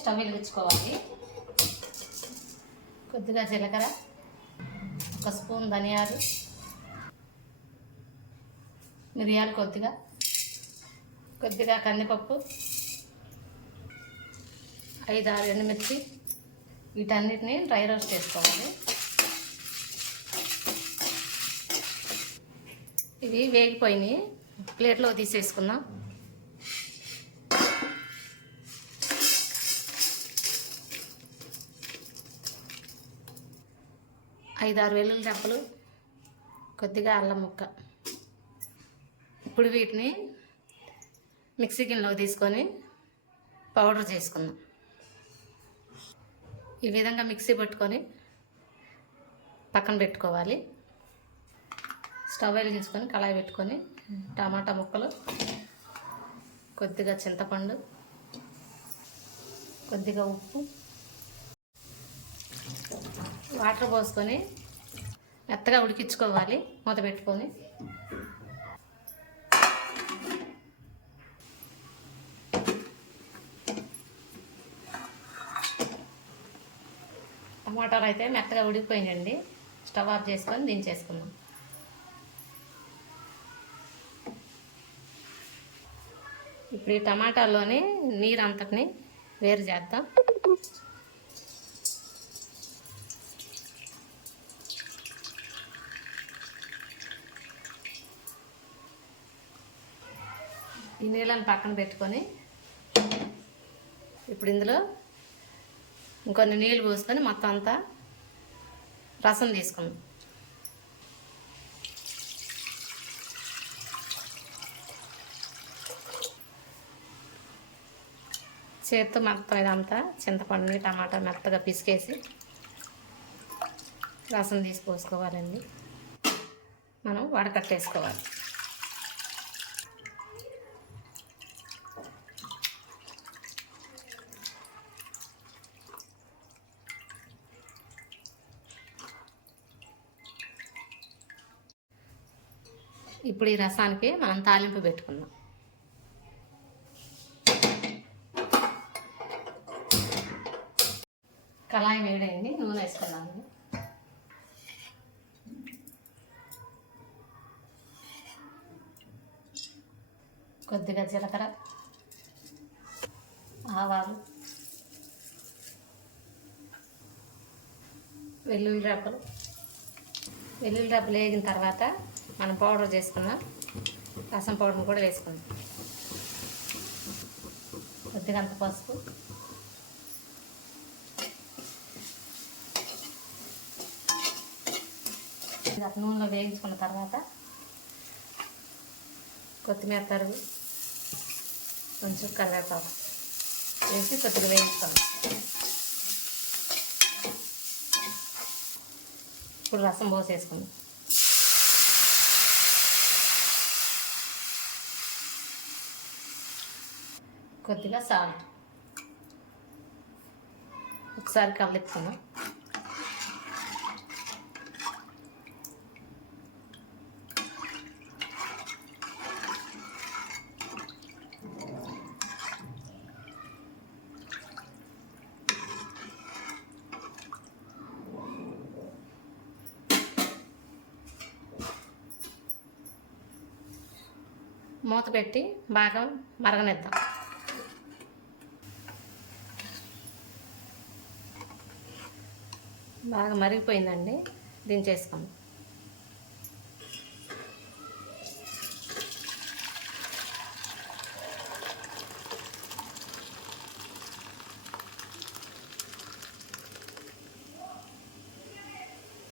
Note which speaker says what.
Speaker 1: Stove వెలిగించుకోవాలి. కొద్దిగా జీలకర్ర ఒక స్పూన్ ధనియాలు మిరియాలు కొద్దిగా కొద్దిగా కందిపప్పు ఐదు ఆరు ఎండుమిర్చి వీటన్నిటిని డ్రై రోస్ట్ చేసుకోవాలి. ఇవి వేగిపోయినాయి. ప్లేట్లో తీసేసుకుందాం. ఐదు ఆరు వెల్లుల్లి రెప్పలు కొద్దిగా అల్లం ముక్క. ఇప్పుడు వీటిని మిక్సీ గిన్నెలోకి తీసుకొని పౌడర్ చేసుకుందాం. ఈ విధంగా మిక్సీ పట్టుకొని పక్కన పెట్టుకోవాలి. స్టవ్ వెలిగించుకొని కళాయి పెట్టుకొని టమాటా ముక్కలు కొద్దిగా చింతపండు కొద్దిగా ఉప్పు వాటర్ పోసుకొని మెత్తగా ఉడికించుకోవాలి మూత పెట్టుకొని. టమాటాలు అయితే మెత్తగా ఉడికిపోయినండి స్టవ్ ఆఫ్ చేసుకొని దించేసుకున్నాం ఇప్పుడు ఈ టమాటాలోని నీరు అంతటిని వేరు చేద్దాం. ఈ నీళ్ళని పక్కన పెట్టుకొని ఇప్పుడు ఇందులో ఇంకొన్ని నీళ్ళు పోసుకొని మొత్తం అంతా రసం తీసుకుందాం. చేత్తో మొత్తం ఇదంతా చింతపండుని టమాటా మెత్తగా పిసికేసి రసం తీసి పోసుకోవాలండి. మనం వడకట్టేసుకోవాలి. ఇప్పుడు ఈ రసానికి మనం తాలింపు పెట్టుకుందాం. కళాయి వేడైంది నూనె వేసుకున్నాను కొద్దిగా జీలకర్ర ఆవాలు వెల్లుల్లి రెప్పలు వెల్లుల్లి రెప్పలు వేగిన తర్వాత మనం పౌడర్ చేసుకున్నాం రసం పౌడర్ని కూడా వేసుకుందాం. కొద్దిగా అంత పసుపు. నూనెలో వేయించుకున్న తర్వాత కొత్తిమీర తరుగు కొంచెం కరివేపాకు వేసి కొద్దిగా వేయించుకోండి ఇప్పుడు రసం పోసేసుకుందాం. కొద్దిగా సాల్ట్. ఒకసారి కవలెత్తుకుందాం మూత పెట్టి బాగా మరగనిద్దాం. బాగా మరిగిపోయిందండి. దించేసుకుందాం.